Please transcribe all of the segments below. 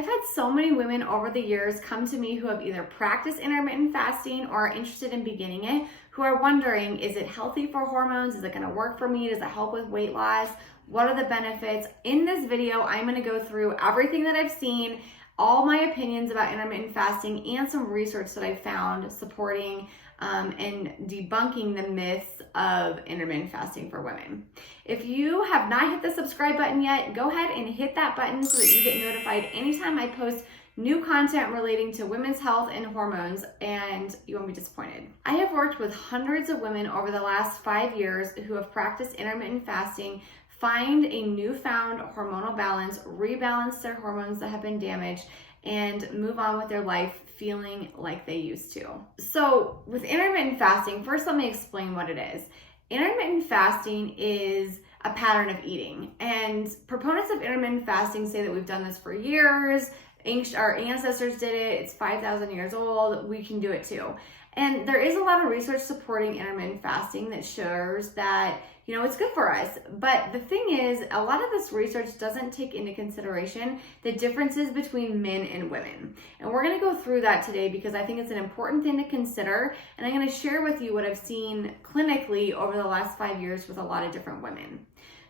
I've had so many women over the years come to me who have either practiced intermittent fasting or are interested in beginning it, who are wondering, is it healthy for hormones? Is it going to work for me? Does it help with weight loss? What are the benefits? In this video, I'm going to go through everything that I've seen, all my opinions about intermittent fasting, and some research that I found supporting and debunking the myths of intermittent fasting for women. If you have not hit the subscribe button yet, go ahead and hit that button so that you get notified anytime I post new content relating to women's health and hormones, and you won't be disappointed. I have worked with hundreds of women over the last 5 years who have practiced intermittent fasting, find a newfound hormonal balance, rebalance their hormones that have been damaged, and move on with their life feeling like they used to. So with intermittent fasting, first let me explain what it is. Intermittent fasting is a pattern of eating, and proponents of intermittent fasting say that we've done this for years. Our ancestors did it. It's 5,000 years old. We can do it too. And there is a lot of research supporting intermittent fasting that shows that, it's good for us. But the thing is, a lot of this research doesn't take into consideration the differences between men and women. And we're going to go through that today because I think it's an important thing to consider. And I'm going to share with you what I've seen clinically over the last 5 years with a lot of different women.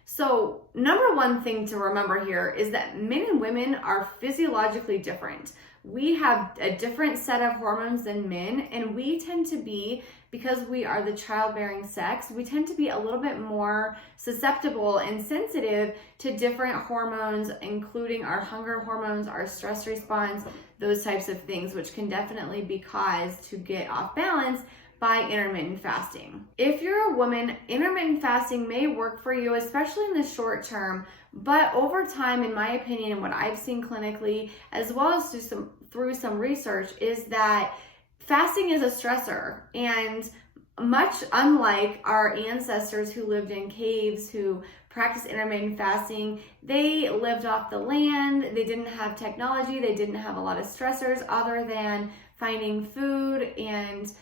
So number one thing to remember here is that men and women are physiologically different. We have a different set of hormones than men, and we tend to be, because we are the childbearing sex, we tend to be a little bit more susceptible and sensitive to different hormones, including our hunger hormones, our stress response, those types of things, which can definitely be caused to get off balance by intermittent fasting. If you're a woman, intermittent fasting may work for you, especially in the short term, but over time, in my opinion, and what I've seen clinically, as well as through some research, is that fasting is a stressor. And much unlike our ancestors who lived in caves, who practiced intermittent fasting, they lived off the land, they didn't have technology, they didn't have a lot of stressors other than finding food and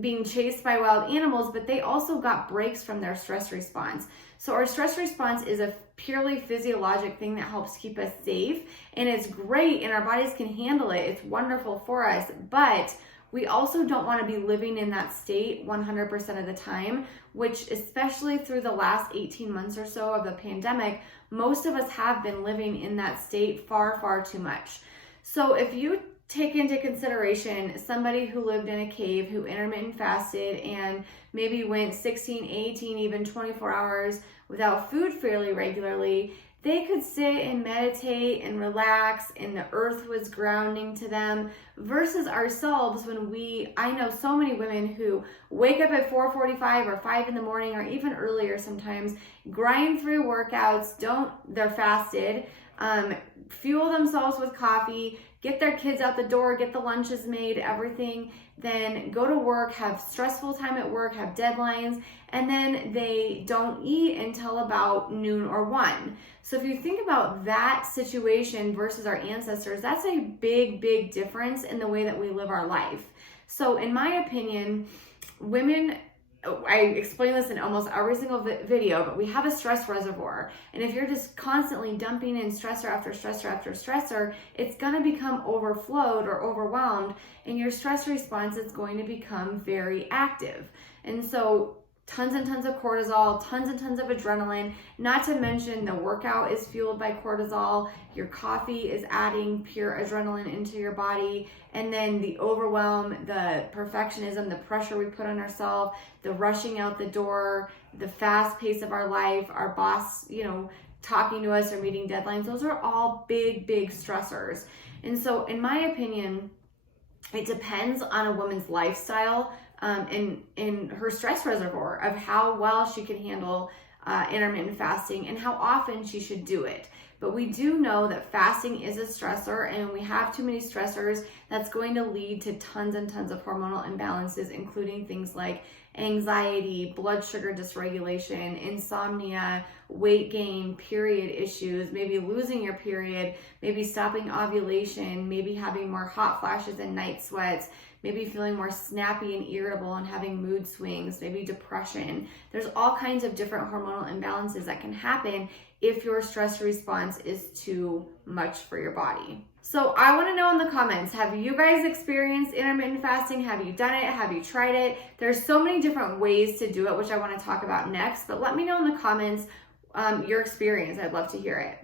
being chased by wild animals, but they also got breaks from their stress response. So our stress response is a purely physiologic thing that helps keep us safe, and it's great and our bodies can handle it. It's wonderful for us, but we also don't want to be living in that state 100% of the time, which especially through the last 18 months or so of the pandemic, most of us have been living in that state far, far too much. So if you take into consideration somebody who lived in a cave, who intermittent fasted and maybe went 16, 18, even 24 hours without food fairly regularly, they could sit and meditate and relax and the earth was grounding to them, versus ourselves when I know so many women who wake up at 4:45 or 5 in the morning or even earlier sometimes, grind through workouts, they're fasted, fuel themselves with coffee, get their kids out the door, get the lunches made, everything, then go to work, have stressful time at work, have deadlines, and then they don't eat until about noon or 1. So if you think about that situation versus our ancestors, that's a big, big difference in the way that we live our life. So in my opinion, women, I explain this in almost every single video, but we have a stress reservoir. And if you're just constantly dumping in stressor after stressor after stressor, it's going to become overflowed or overwhelmed, and your stress response is going to become very active. And so tons and tons of cortisol, tons and tons of adrenaline, not to mention the workout is fueled by cortisol, your coffee is adding pure adrenaline into your body, and then the overwhelm, the perfectionism, the pressure we put on ourselves, the rushing out the door, the fast pace of our life, our boss, talking to us or meeting deadlines, those are all big, big stressors. And so in my opinion, it depends on a woman's lifestyle, in her stress reservoir of how well she can handle intermittent fasting and how often she should do it. But we do know that fasting is a stressor, and when we have too many stressors, that's going to lead to tons and tons of hormonal imbalances, including things like anxiety, blood sugar dysregulation, insomnia, weight gain, period issues, maybe losing your period, maybe stopping ovulation, maybe having more hot flashes and night sweats, maybe feeling more snappy and irritable and having mood swings, maybe depression. There's all kinds of different hormonal imbalances that can happen if your stress response is too much for your body. So I want to know in the comments, have you guys experienced intermittent fasting? Have you done it? Have you tried it? There's so many different ways to do it, which I want to talk about next, but let me know in the comments your experience. I'd love to hear it.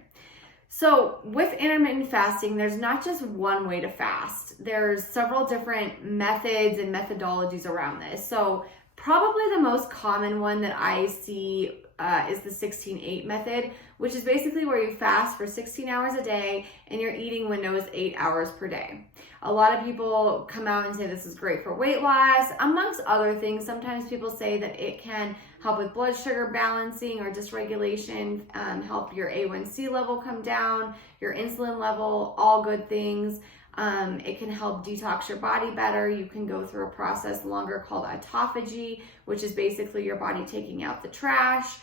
So with intermittent fasting, there's not just one way to fast. There's several different methods and methodologies around this. So probably the most common one that I see is the 16-8 method, which is basically where you fast for 16 hours a day and your eating window is 8 hours per day. A lot of people come out and say this is great for weight loss, amongst other things. Sometimes people say that it can help with blood sugar balancing or dysregulation, help your A1C level come down, your insulin level, all good things. It can help detox your body better. You can go through a process longer called autophagy, which is basically your body taking out the trash.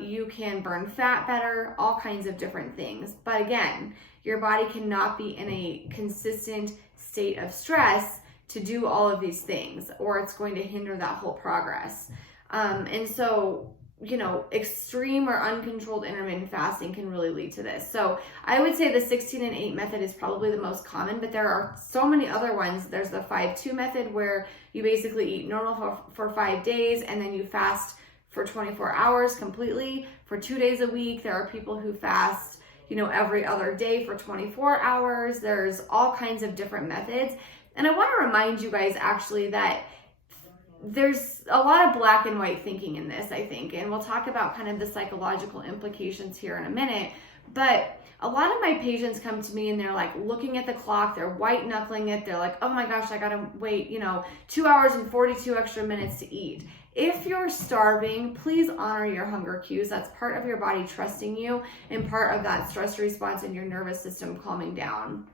You can burn fat better, all kinds of different things. But again, your body cannot be in a consistent state of stress to do all of these things, or it's going to hinder that whole progress. And so, you know, extreme or uncontrolled intermittent fasting can really lead to this. So I would say the 16 and 8 method is probably the most common, but there are so many other ones. There's the 5-2 method where you basically eat normal for 5 days and then you fast for 24 hours completely for 2 days a week. There are people who fast, you know, every other day for 24 hours. There's all kinds of different methods. And I want to remind you guys actually that there's a lot of black and white thinking in this, I think, and we'll talk about kind of the psychological implications here in a minute. But a lot of my patients come to me and they're like looking at the clock, they're white knuckling it. They're like, oh my gosh, I gotta wait, you know, 2 hours and 42 extra minutes to eat. If you're starving, please honor your hunger cues. That's part of your body trusting you and part of that stress response and your nervous system calming down.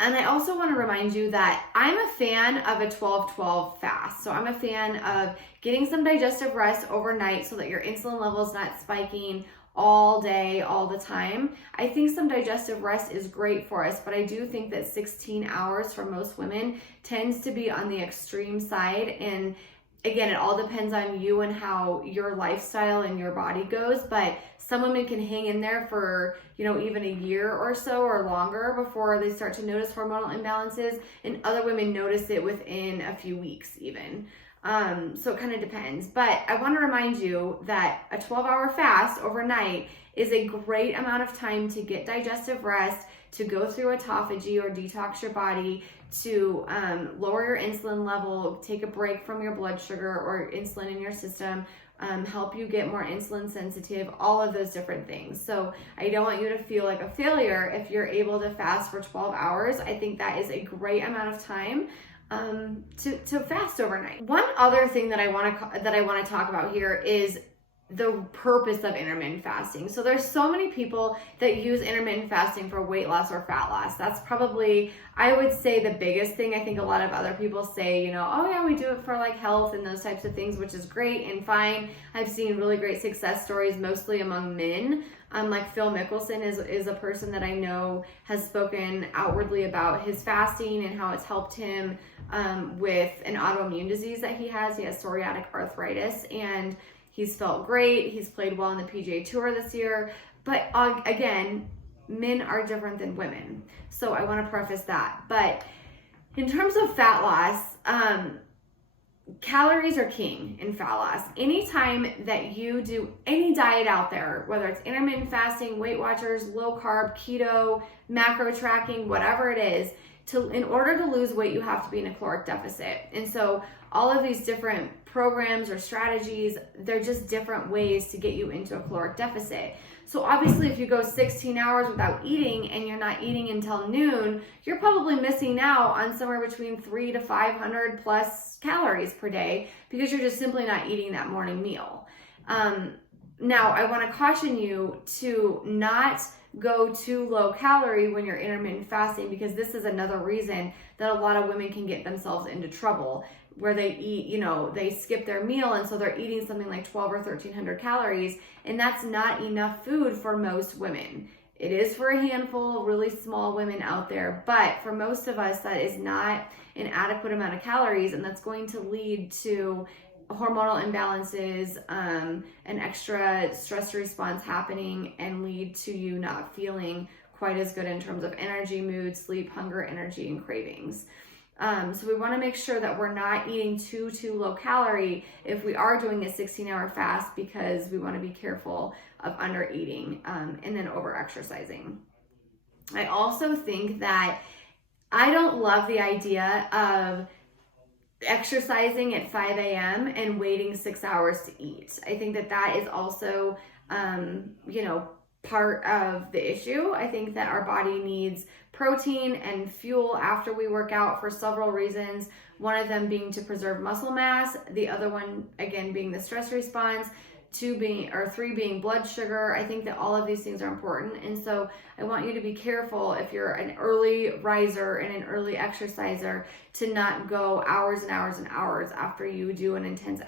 And I also want to remind you that I'm a fan of a 12-12 fast. So I'm a fan of getting some digestive rest overnight so that your insulin level is not spiking all day, all the time. I think some digestive rest is great for us, but I do think that 16 hours for most women tends to be on the extreme side. And again, it all depends on you and how your lifestyle and your body goes, but some women can hang in there for, you know, even a year or so or longer before they start to notice hormonal imbalances, and other women notice it within a few weeks even. So it kind of depends, but I want to remind you that a 12-hour fast overnight is a great amount of time to get digestive rest, to go through autophagy or detox your body, to lower your insulin level, take a break from your blood sugar or insulin in your system, help you get more insulin sensitive, all of those different things. So I don't want you to feel like a failure if you're able to fast for 12 hours. I think that is a great amount of time to fast overnight. One other thing that I want to talk about here is the purpose of intermittent fasting. So there's so many people that use intermittent fasting for weight loss or fat loss. That's probably, I would say, the biggest thing. I think a lot of other people say, you know, oh yeah, we do it for like health and those types of things, which is great and fine. I've seen really great success stories, mostly among men. Like Phil Mickelson is a person that I know has spoken outwardly about his fasting and how it's helped him with an autoimmune disease that he has. He has psoriatic arthritis, and he's felt great. He's played well in the PGA Tour this year. But again, men are different than women. So I want to preface that. But in terms of fat loss, calories are king in fat loss. Anytime that you do any diet out there, whether it's intermittent fasting, Weight Watchers, low carb, keto, macro tracking, whatever it is, in order to lose weight, you have to be in a caloric deficit. And so all of these different programs or strategies, they're just different ways to get you into a caloric deficit. So obviously if you go 16 hours without eating and you're not eating until noon, you're probably missing out on somewhere between 300 to 500 plus calories per day because you're just simply not eating that morning meal. Now, I want to caution you to not go too low calorie when you're intermittent fasting, because this is another reason that a lot of women can get themselves into trouble, where they eat, you know, they skip their meal and so they're eating something like 12 or 1300 calories, and that's not enough food for most women. It is for a handful of really small women out there, but for most of us, that is not an adequate amount of calories, and that's going to lead to hormonal imbalances, an extra stress response happening, and lead to you not feeling quite as good in terms of energy, mood, sleep, hunger, energy, and cravings. So we want to make sure that we're not eating too low calorie if we are doing a 16-hour fast, because we want to be careful of under eating and then over exercising. I also think that I don't love the idea of exercising at 5 a.m. and waiting 6 hours to eat. I think that is also, part of the issue. I think that our body needs protein and fuel after we work out for several reasons. One of them being to preserve muscle mass. The other one, again, being the stress response. 3 being blood sugar. I think that all of these things are important. And so I want you to be careful if you're an early riser and an early exerciser to not go hours and hours and hours after you do an intense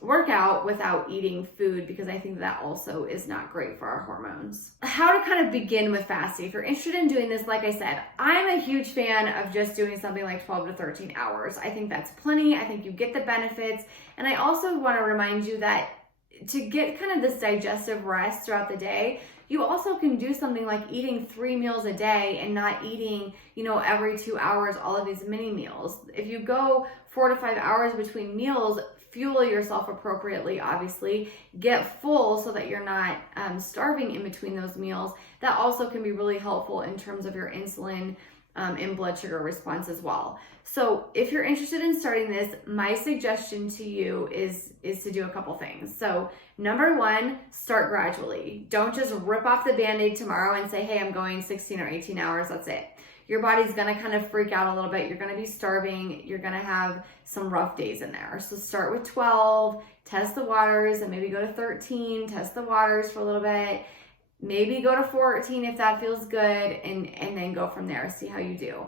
workout without eating food, because I think that also is not great for our hormones. How to kind of begin with fasting. If you're interested in doing this, like I said, I'm a huge fan of just doing something like 12 to 13 hours. I think that's plenty. I think you get the benefits. And I also want to remind you that to get kind of this digestive rest throughout the day, you also can do something like eating 3 meals a day and not eating, every 2 hours, all of these mini meals. If you go 4 to 5 hours between meals, fuel yourself appropriately, obviously, get full so that you're not starving in between those meals. That also can be really helpful in terms of your insulin and blood sugar response as well. So if you're interested in starting this, my suggestion to you is to do a couple things. So number one, start gradually. Don't just rip off the Band-Aid tomorrow and say, hey, I'm going 16 or 18 hours, that's it. Your body's gonna kind of freak out a little bit. You're gonna be starving. You're gonna have some rough days in there. So start with 12, test the waters, and maybe go to 13, test the waters for a little bit. Maybe go to 14 if that feels good, and then go from there, see how you do.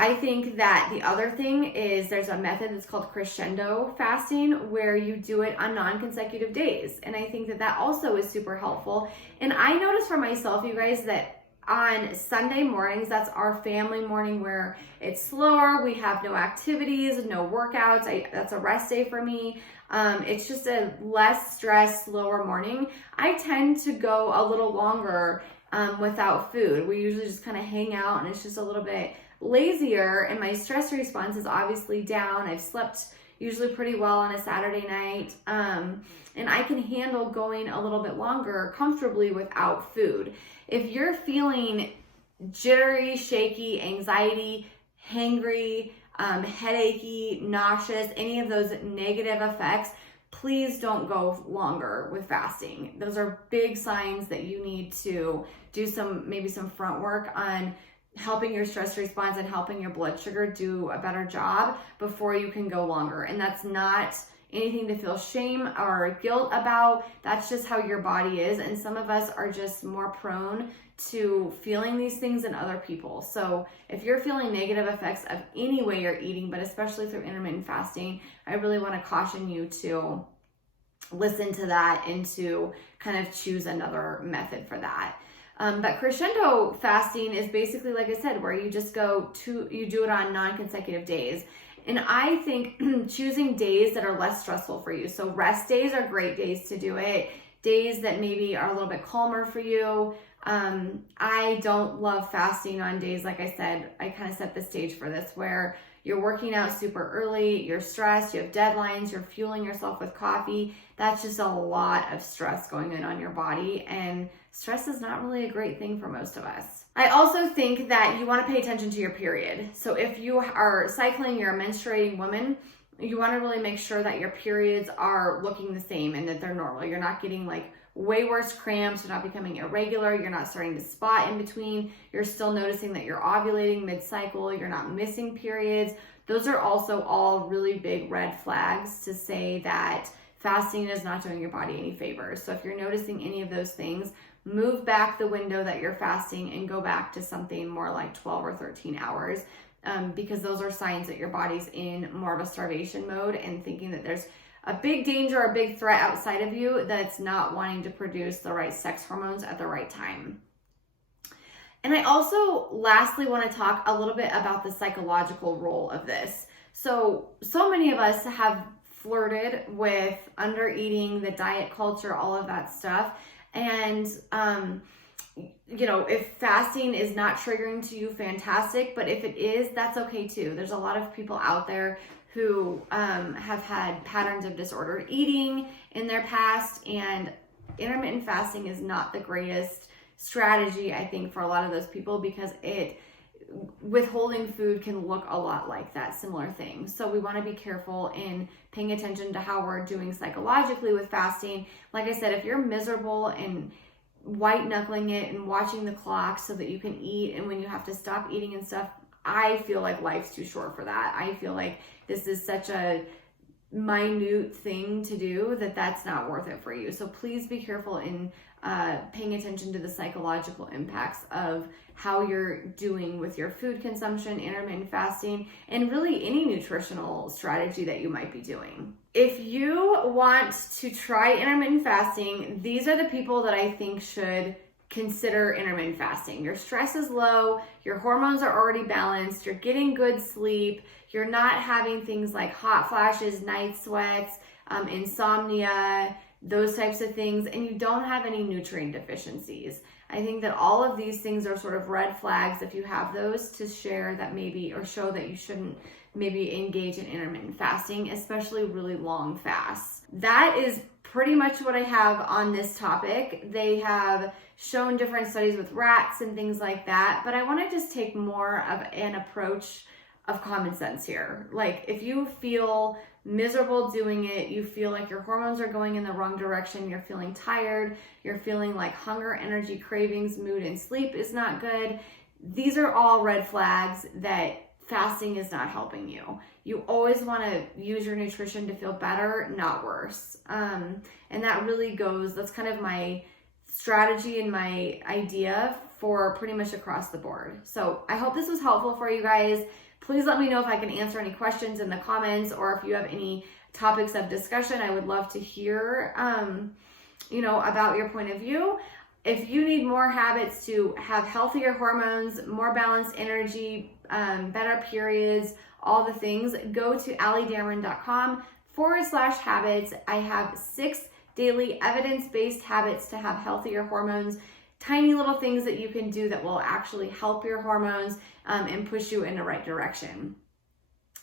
I think that the other thing is there's a method that's called crescendo fasting, where you do it on non-consecutive days. And I think that also is super helpful. And I noticed for myself, you guys, that on Sunday mornings, that's our family morning where it's slower. We have no activities, no workouts. That's a rest day for me. It's just a less stress, slower morning. I tend to go a little longer without food. We usually just kind of hang out, and it's just a little bit lazier, and my stress response is obviously down. I've slept usually pretty well on a Saturday night, and I can handle going a little bit longer comfortably without food. If you're feeling jittery, shaky, anxiety, hangry, headachy, nauseous, any of those negative effects, please don't go longer with fasting. Those are big signs that you need to do maybe some front work on helping your stress response and helping your blood sugar do a better job before you can go longer. And that's not anything to feel shame or guilt about. That's just how your body is. And some of us are just more prone to feeling these things than other people. So if you're feeling negative effects of any way you're eating, but especially through intermittent fasting, I really want to caution you to listen to that and to kind of choose another method for that. But crescendo fasting is basically, like I said, where you just you do it on non-consecutive days. And I think choosing days that are less stressful for you. So rest days are great days to do it. Days that maybe are a little bit calmer for you. I don't love fasting on days, like I said, I kind of set the stage for this, where you're working out super early, you're stressed, you have deadlines, you're fueling yourself with coffee. That's just a lot of stress going on your body, and stress is not really a great thing for most of us. I also think that you want to pay attention to your period. So if you are cycling, you're a menstruating woman, you want to really make sure that your periods are looking the same and that they're normal. You're not getting like way worse cramps, you're not becoming irregular, you're not starting to spot in between, you're still noticing that you're ovulating mid-cycle, you're not missing periods. Those are also all really big red flags to say that fasting is not doing your body any favors. So if you're noticing any of those things, move back the window that you're fasting and go back to something more like 12 or 13 hours, because those are signs that your body's in more of a starvation mode and thinking that there's a big danger, a big threat outside of you that's not wanting to produce the right sex hormones at the right time. And I also lastly want to talk a little bit about the psychological role of this. So many of us have flirted with under eating, the diet culture, all of that stuff. And, if fasting is not triggering to you, fantastic. But if it is, that's okay too. There's a lot of people out there who have had patterns of disordered eating in their past, and intermittent fasting is not the greatest strategy, I think, for a lot of those people, because withholding food can look a lot like that similar thing. So we want to be careful in paying attention to how we're doing psychologically with fasting. Like I said, if you're miserable and white knuckling it and watching the clock so that you can eat, and when you have to stop eating and stuff, I feel like life's too short for that. I feel like this is such a minute thing to do that's not worth it for you. So please be careful in paying attention to the psychological impacts of how you're doing with your food consumption, intermittent fasting, and really any nutritional strategy that you might be doing. If you want to try intermittent fasting, these are the people that I think should consider intermittent fasting. Your stress is low, your hormones are already balanced, you're getting good sleep, you're not having things like hot flashes, night sweats, insomnia, those types of things, and you don't have any nutrient deficiencies. I think that all of these things are sort of red flags if you have those, to share that maybe, or show that you shouldn't maybe engage in intermittent fasting, especially really long fasts. That is pretty much what I have on this topic. They have shown different studies with rats and things like that, but I want to just take more of an approach of common sense here. Like, if you feel miserable doing it, you feel like your hormones are going in the wrong direction, you're feeling tired, you're feeling like hunger, energy, cravings, mood, and sleep is not good, these are all red flags that fasting is not helping you. You always want to use your nutrition to feel better, not worse. And that really that's kind of my strategy and my idea for pretty much across the board. So I hope this was helpful for you guys. Please let me know if I can answer any questions in the comments, or if you have any topics of discussion. I would love to hear, about your point of view. If you need more habits to have healthier hormones, more balanced energy, better periods, all the things, go to allydamron.com/habits. I have 6 daily evidence-based habits to have healthier hormones. Tiny little things that you can do that will actually help your hormones and push you in the right direction.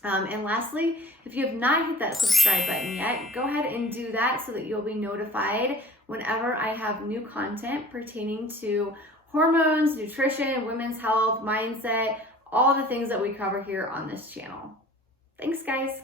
And lastly, if you have not hit that subscribe button yet, go ahead and do that so that you'll be notified whenever I have new content pertaining to hormones, nutrition, women's health, mindset, all the things that we cover here on this channel. Thanks, guys.